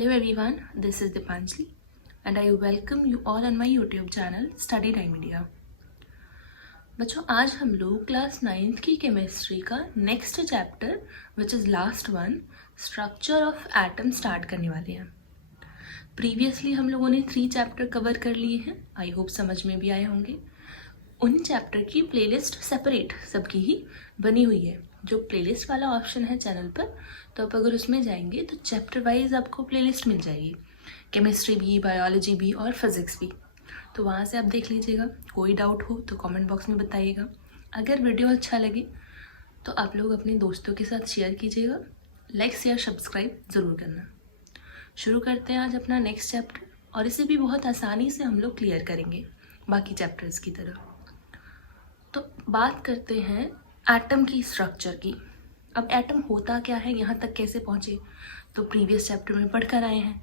Hello everyone, this is Dipanjali and I welcome you all on my YouTube channel Study Time Media। बच्चों आज हम लोग class 9th की chemistry का next chapter which is last one structure of atom start करने वाले हैं। Previously हम लोगों ने 3 चैप्टर कवर कर लिए हैं, आई होप समझ में भी आए होंगे। उन चैप्टर की प्लेलिस्ट सेपरेट सबकी ही बनी हुई है, जो प्लेलिस्ट वाला ऑप्शन है चैनल पर, तो आप अगर उसमें जाएंगे तो चैप्टर वाइज आपको प्लेलिस्ट मिल जाएगी, केमिस्ट्री भी, बायोलॉजी भी और फिज़िक्स भी। तो वहाँ से आप देख लीजिएगा। कोई डाउट हो तो कमेंट बॉक्स में बताइएगा। अगर वीडियो अच्छा लगे तो आप लोग अपने दोस्तों के साथ शेयर कीजिएगा, लाइक शेयर सब्सक्राइब ज़रूर करना। शुरू करते हैं आज अपना नेक्स्ट चैप्टर, और इसे भी बहुत आसानी से हम लोग क्लियर करेंगे बाकी चैप्टर्स की तरह। तो बात करते हैं एटम की स्ट्रक्चर की। अब एटम होता क्या है, यहाँ तक कैसे पहुँचे, तो प्रीवियस चैप्टर में पढ़कर आए हैं।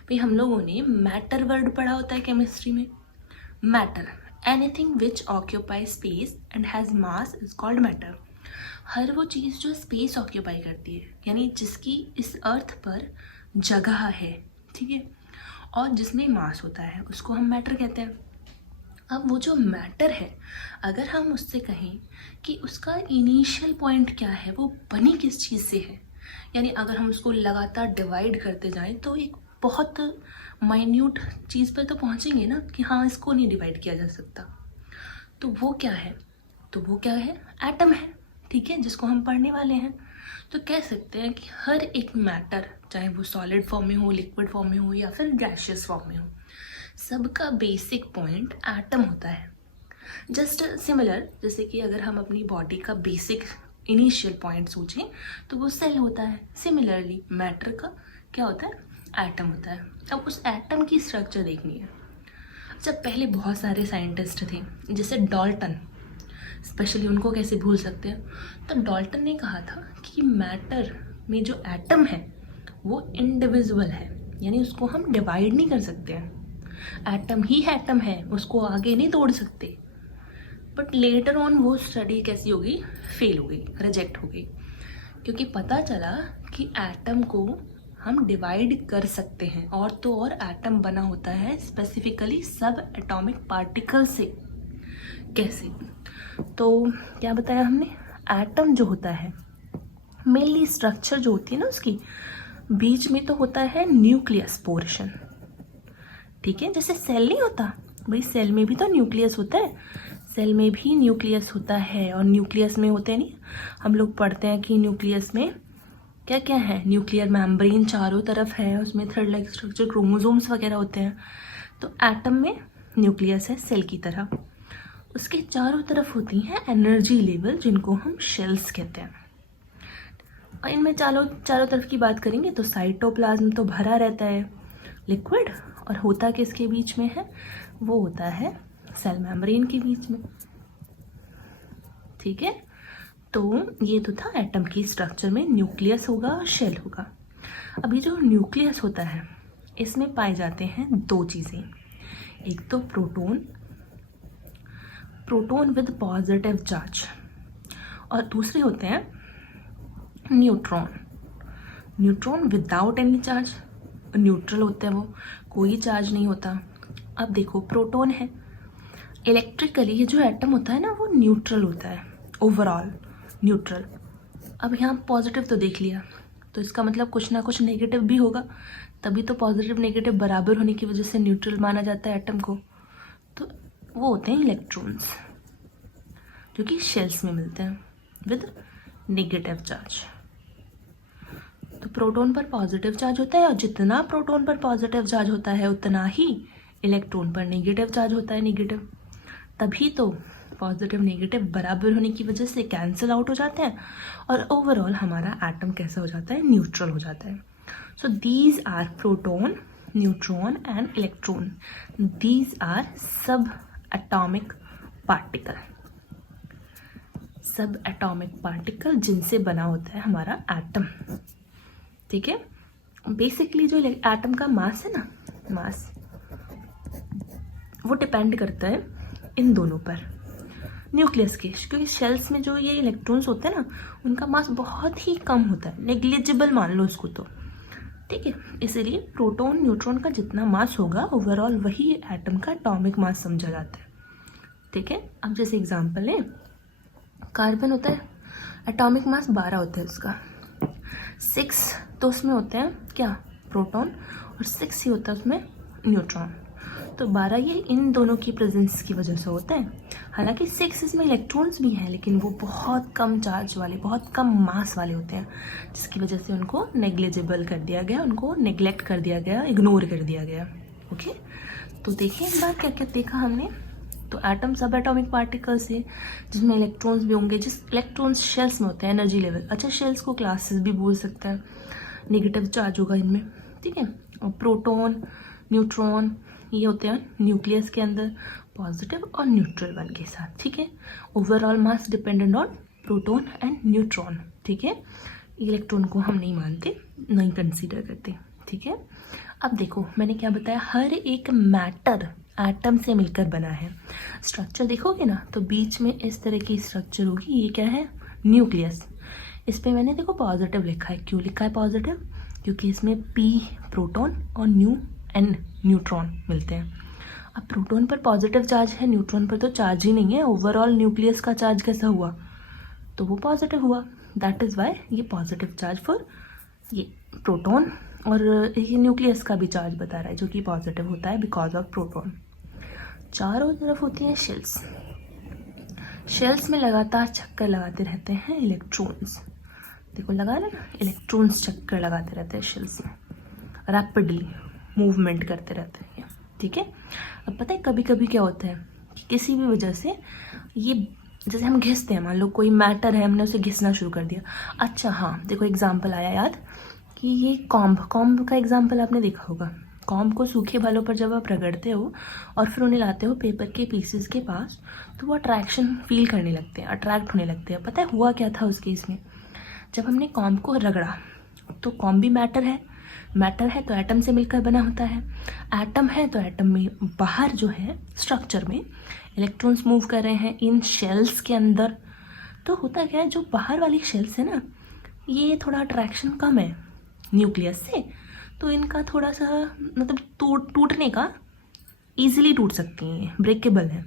भाई हम लोगों ने मैटर वर्ड पढ़ा होता है केमिस्ट्री में। Matter, anything which occupy space and has mass is called matter. हर वो चीज़ जो स्पेस ऑक्यूपाई करती है, यानी जिसकी इस अर्थ पर जगह है, ठीक है, और जिसमें मास होता है, उसको हम मैटर कहते हैं। अब वो जो मैटर है, अगर हम उससे कहें कि उसका इनिशियल पॉइंट क्या है, वो बनी किस चीज़ से है, यानी अगर हम उसको लगातार डिवाइड करते जाएं तो एक बहुत माइन्यूट चीज़ पर तो पहुंचेंगे ना कि हाँ इसको नहीं डिवाइड किया जा सकता। तो वो क्या है, एटम है, ठीक है, जिसको हम पढ़ने वाले हैं। तो कह सकते हैं कि हर एक मैटर, चाहे वो सॉलिड फॉर्म में हो, लिक्विड फॉर्म में हो या फिर गैसियस फॉर्म में हो, सबका बेसिक पॉइंट एटम होता है। जस्ट सिमिलर, जैसे कि अगर हम अपनी बॉडी का बेसिक इनिशियल पॉइंट सोचें तो वो सेल होता है। सिमिलरली मैटर का क्या होता है, एटम होता है। अब उस एटम की स्ट्रक्चर देखनी है। जब पहले बहुत सारे साइंटिस्ट थे, जैसे डाल्टन, स्पेशली उनको कैसे भूल सकते हैं, तो डाल्टन ने कहा था कि मैटर में जो एटम है वो इंडिविजुअल है, यानी उसको हम डिवाइड नहीं कर सकते हैं। एटम ही एटम है, उसको आगे नहीं तोड़ सकते। बट लेटर ऑन वो स्टडी कैसी हो गई, फेल हो गई, रिजेक्ट हो गई, क्योंकि पता चला कि एटम को हम डिवाइड कर सकते हैं। और तो और एटम बना होता है स्पेसिफिकली सब एटॉमिक पार्टिकल से। कैसे, तो क्या बताया हमने, एटम जो होता है मेनली स्ट्रक्चर जो होती है ना उसकी, बीच में तो होता है न्यूक्लियस पोर्शन, ठीक है, जैसे सेल नहीं होता, भाई सेल में भी तो न्यूक्लियस होता है, सेल में भी न्यूक्लियस होता है। और न्यूक्लियस में होते हैं नहीं, हम लोग पढ़ते हैं कि न्यूक्लियस में क्या क्या है, न्यूक्लियर मेम्ब्रेन चारों तरफ है, उसमें थ्रेड लाइक स्ट्रक्चर, क्रोमोसोम्स वगैरह होते हैं। तो एटम में न्यूक्लियस है सेल की तरह, उसके चारों तरफ होती हैं एनर्जी लेवल, जिनको हम शेल्स कहते हैं। और इनमें चारों तरफ की बात करेंगे तो साइटोप्लाज्म तो भरा रहता है लिक्विड, और होता किसके बीच में है, वो होता है सेल मेम्ब्रेन के बीच में, ठीक है। तो ये तो था एटम की स्ट्रक्चर में, न्यूक्लियस होगा और शेल होगा। अभी जो न्यूक्लियस होता है, इसमें पाए जाते हैं 2 चीज़ें, एक तो प्रोटॉन विद पॉजिटिव चार्ज, और दूसरे होते हैं neutron without any charge, neutral होते हैं, वो कोई चार्ज नहीं होता। अब देखो प्रोटॉन है, इलेक्ट्रिकली ये जो एटम होता है ना वो न्यूट्रल होता है, ओवरऑल न्यूट्रल। अब यहाँ पॉजिटिव तो देख लिया, तो इसका मतलब कुछ ना कुछ नेगेटिव भी होगा, तभी तो पॉजिटिव नेगेटिव बराबर होने की वजह से न्यूट्रल माना जाता है एटम को। तो वो होते हैं इलेक्ट्रॉन्स, जो कि शेल्स में मिलते हैं विद नेगेटिव चार्ज। तो प्रोटॉन पर पॉजिटिव चार्ज होता है, और जितना प्रोटॉन पर पॉजिटिव चार्ज होता है उतना ही इलेक्ट्रॉन पर नेगेटिव चार्ज होता है, नेगेटिव। तभी तो पॉजिटिव नेगेटिव बराबर होने की वजह से कैंसिल आउट हो जाते हैं, और ओवरऑल हमारा एटम कैसा हो जाता है, न्यूट्रल हो जाता है। So these are proton, neutron and electron, these are सब एटॉमिक पार्टिकल जिनसे बना होता है हमारा एटम, ठीक है। बेसिकली जो एटम का मास है ना, मास वो डिपेंड करता है इन दोनों पर, न्यूक्लियस के, क्योंकि शेल्स में जो ये इलेक्ट्रॉन्स होते हैं ना, उनका मास बहुत ही कम होता है, नेग्लिजिबल मान लो उसको। तो ठीक है। इसीलिए प्रोटॉन न्यूट्रॉन का जितना मास होगा ओवरऑल वही एटम का एटॉमिक मास समझा जाता है। ठीक है। अब जैसे एग्जांपल लें, कार्बन होता है, एटॉमिक मास 12 होता है उसका, 6 तो उसमें होते हैं क्या, प्रोटॉन, और 6 ही होता है उसमें न्यूट्रॉन। तो 12 ये इन दोनों की प्रेजेंस की वजह से होता है। हालांकि 6 इसमें इलेक्ट्रॉन्स भी हैं, लेकिन वो बहुत कम चार्ज वाले, बहुत कम मास वाले होते हैं, जिसकी वजह से उनको नेग्लिजिबल कर दिया गया, उनको नेग्लेक्ट कर दिया गया, इग्नोर कर दिया गया। ओके, तो देखिए इस बार क्या क्या देखा हमने। तो एटम सब एटॉमिक पार्टिकल्स है जिसमें इलेक्ट्रॉन्स भी होंगे, जिस इलेक्ट्रॉन्स शेल्स में होते हैं, एनर्जी लेवल। अच्छा, शेल्स को क्लासेस भी बोल सकते हैं, नेगेटिव चार्ज होगा इनमें। ठीक है। और प्रोटॉन न्यूट्रॉन ये होते हैं न्यूक्लियस के अंदर, पॉजिटिव और न्यूट्रल वन के साथ। ठीक है। Overall mass dependent on proton and neutron. ठीक है। इलेक्ट्रॉन को हम नहीं मानते, नहीं कंसीडर करते। ठीक है। अब देखो मैंने क्या बताया, हर एक मैटर एटम से मिलकर बना है। स्ट्रक्चर देखोगे ना तो बीच में इस तरह की स्ट्रक्चर होगी, ये क्या है, न्यूक्लियस। इस पे मैंने देखो पॉजिटिव लिखा है। क्यों लिखा है पॉजिटिव, क्योंकि इसमें P प्रोटॉन और N न्यूट्रॉन मिलते हैं। अब प्रोटॉन पर पॉजिटिव चार्ज है, न्यूट्रॉन पर तो चार्ज ही नहीं है। ओवरऑल न्यूक्लियस का चार्ज कैसा हुआ, तो वो पॉजिटिव हुआ। दैट इज वाई ये पॉजिटिव चार्ज फॉर ये प्रोटॉन, और ये न्यूक्लियस का भी चार्ज बता रहा है जो कि पॉजिटिव होता है बिकॉज ऑफ प्रोटॉन। चारों तरफ होती हैं शेल्स, शेल्स में लगातार चक्कर लगाते रहते हैं इलेक्ट्रॉन्स। देखो लगा ना, इलेक्ट्रॉन्स चक्कर लगाते रहते हैं शेल्स में, रैपिडली मूवमेंट करते रहते हैं। ठीक है। अब पता है कभी कभी क्या होता है कि किसी भी वजह से ये, जैसे हम घिसते हैं, मान लो कोई मैटर है, हमने उसे घिसना शुरू कर दिया। अच्छा हाँ, देखो एग्जाम्पल आया याद कि ये कॉम्ब का एग्जाम्पल आपने देखा होगा। कॉम्ब को सूखे बालों पर जब आप रगड़ते हो और फिर उन्हें लाते हो पेपर के पीसेस के पास, तो वो अट्रैक्शन फील करने लगते हैं, अट्रैक्ट होने लगते हैं। पता है हुआ क्या था उस केस में, जब हमने कॉम्ब को रगड़ा तो कॉम्ब भी मैटर है, मैटर है तो एटम से मिलकर बना होता है, एटम है तो एटम में बाहर जो है स्ट्रक्चर में इलेक्ट्रॉन्स मूव कर रहे हैं इन शेल्स के अंदर। तो होता क्या है, जो बाहर वाली शेल्स है ना, ये थोड़ा अट्रैक्शन कम है न्यूक्लियस से, तो इनका थोड़ा सा मतलब टूटने का, ईजिली टूट सकती हैं, ब्रेकेबल है।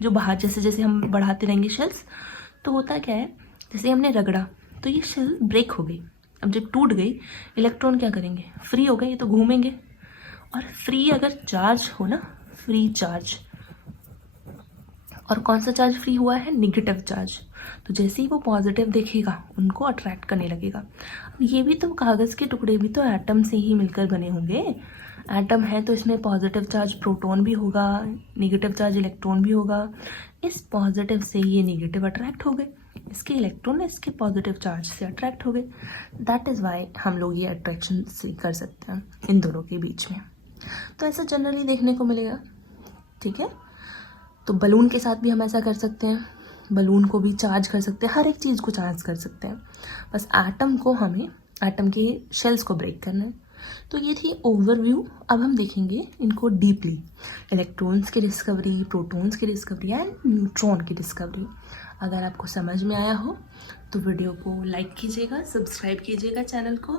जो बाहर जैसे जैसे हम बढ़ाते रहेंगे शेल्स, तो होता क्या है, जैसे हमने रगड़ा तो ये शेल ब्रेक हो गई। अब जब टूट गई, इलेक्ट्रॉन क्या करेंगे, फ्री हो गए, ये तो घूमेंगे। और फ्री अगर चार्ज हो ना, फ्री चार्ज, और कौन सा चार्ज फ्री हुआ है, निगेटिव चार्ज, तो जैसे ही वो पॉजिटिव देखेगा उनको अट्रैक्ट करने लगेगा। अब ये भी तो कागज़ के टुकड़े भी तो एटम से ही मिलकर बने होंगे। एटम है तो इसमें पॉजिटिव चार्ज प्रोटॉन भी होगा, निगेटिव चार्ज इलेक्ट्रॉन भी होगा। इस पॉजिटिव से ये निगेटिव अट्रैक्ट हो गए, इसके इलेक्ट्रॉन इसके पॉजिटिव चार्ज से अट्रैक्ट हो गए। दैट इज़ वाई हम लोग ये अट्रैक्शन से कर सकते हैं इन दोनों के बीच में। तो ऐसा जनरली देखने को मिलेगा। ठीक है। तो बलून के साथ भी हम ऐसा कर सकते हैं, बलून को भी चार्ज कर सकते हैं, हर एक चीज़ को चार्ज कर सकते हैं। बस एटम को, हमें एटम के शेल्स को ब्रेक करना है। तो ये थी ओवरव्यू। अब हम देखेंगे इनको डीपली, इलेक्ट्रॉन्स की डिस्कवरी, प्रोटॉन्स की डिस्कवरी एंड न्यूट्रॉन की डिस्कवरी। अगर आपको समझ में आया हो तो वीडियो को लाइक कीजिएगा, सब्सक्राइब कीजिएगा चैनल को।